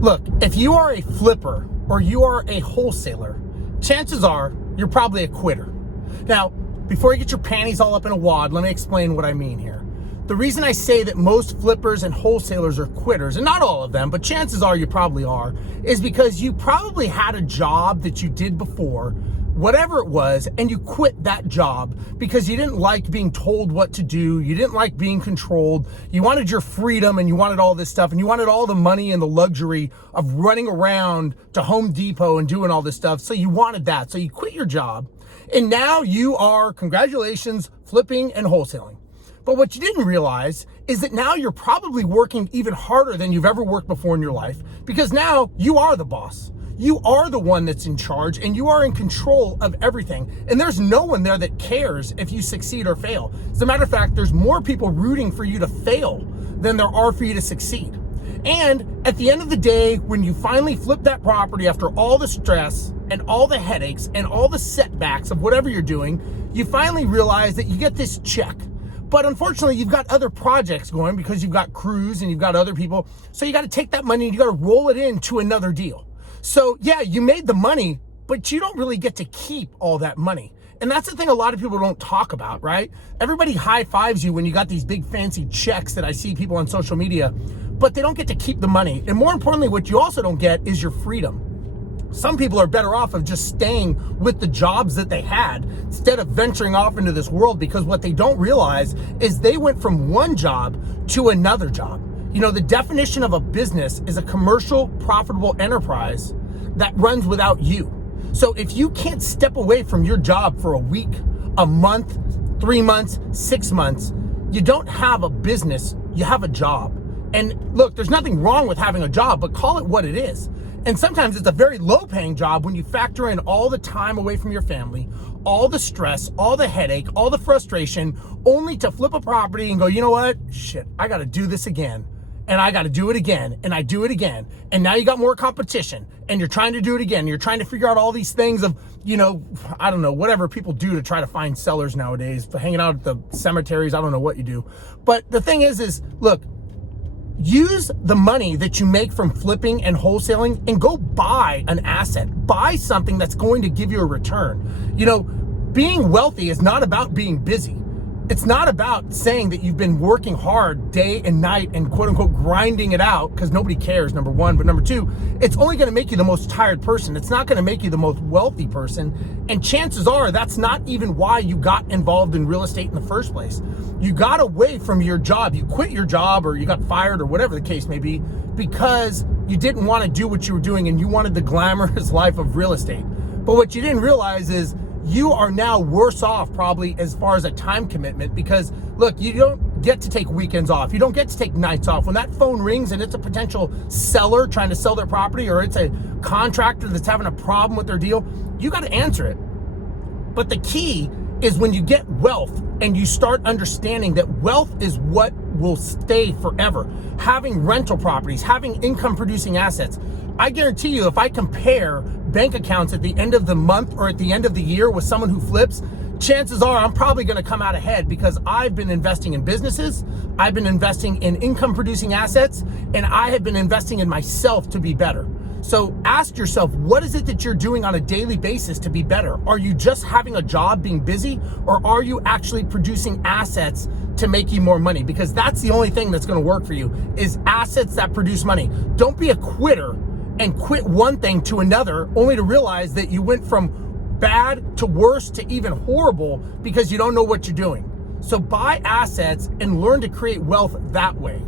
Look, if you are a flipper or you are a wholesaler, chances are you're probably a quitter. Now, before you get your panties all up in a wad, let me explain what I mean here. The reason I say that most flippers and wholesalers are quitters, and not all of them, but chances are you probably are, is because you probably had a job that you did before, whatever it was, and you quit that job because you didn't like being told what to do, you didn't like being controlled, you wanted your freedom and you wanted all this stuff, and you wanted all the money and the luxury of running around to Home Depot and doing all this stuff, so you wanted that. So you quit your job, and now you are, congratulations, flipping and wholesaling. But what you didn't realize is that now you're probably working even harder than you've ever worked before in your life, because now you are the boss. You are the one that's in charge, and you are in control of everything. And there's no one there that cares if you succeed or fail. As a matter of fact, there's more people rooting for you to fail than there are for you to succeed. And at the end of the day, when you finally flip that property after all the stress and all the headaches and all the setbacks of whatever you're doing, you finally realize that you get this check. But unfortunately, you've got other projects going because you've got crews and you've got other people. So you got to take that money and you got to roll it into another deal. So yeah, you made the money, but you don't really get to keep all that money. And that's the thing a lot of people don't talk about, right? Everybody high fives you when you got these big fancy checks that I see people on social media, but they don't get to keep the money. And more importantly, what you also don't get is your freedom. Some people are better off of just staying with the jobs that they had instead of venturing off into this world, because what they don't realize is they went from one job to another job. You know, the definition of a business is a commercial, profitable enterprise that runs without you. So if you can't step away from your job for a week, a month, 3 months, 6 months, you don't have a business, you have a job. And look, there's nothing wrong with having a job, but call it what it is. And sometimes it's a very low paying job when you factor in all the time away from your family, all the stress, all the headache, all the frustration, only to flip a property and go, you know what? Shit, I got to do this again. And I got to do it again, and I do it again. And now you got more competition, and you're trying to do it again. You're trying to figure out all these things of, you know, I don't know, whatever people do to try to find sellers nowadays, hanging out at the cemeteries, I don't know what you do. But the thing is look, use the money that you make from flipping and wholesaling and go buy an asset. Buy something that's going to give you a return. You know, being wealthy is not about being busy. It's not about saying that you've been working hard day and night and quote unquote grinding it out, because nobody cares, number one. But number two, it's only going to make you the most tired person. It's not going to make you the most wealthy person. And chances are that's not even why you got involved in real estate in the first place. You got away from your job. You quit your job, or you got fired, or whatever the case may be, because you didn't want to do what you were doing and you wanted the glamorous life of real estate. But what you didn't realize is you are now worse off probably as far as a time commitment, because look, you don't get to take weekends off. You don't get to take nights off. When that phone rings and it's a potential seller trying to sell their property, or it's a contractor that's having a problem with their deal, you got to answer it. But the key is when you get wealth and you start understanding that wealth is what will stay forever. Having rental properties, having income producing assets. I guarantee you, if I compare bank accounts at the end of the month or at the end of the year with someone who flips, chances are I'm probably going to come out ahead, because I've been investing in businesses, I've been investing in income producing assets, and I have been investing in myself to be better. So ask yourself, what is it that you're doing on a daily basis to be better? Are you just having a job being busy, or are you actually producing assets to make you more money? Because that's the only thing that's going to work for you, is assets that produce money. Don't be a quitter and quit one thing to another only to realize that you went from bad to worse to even horrible because you don't know what you're doing. So buy assets and learn to create wealth that way.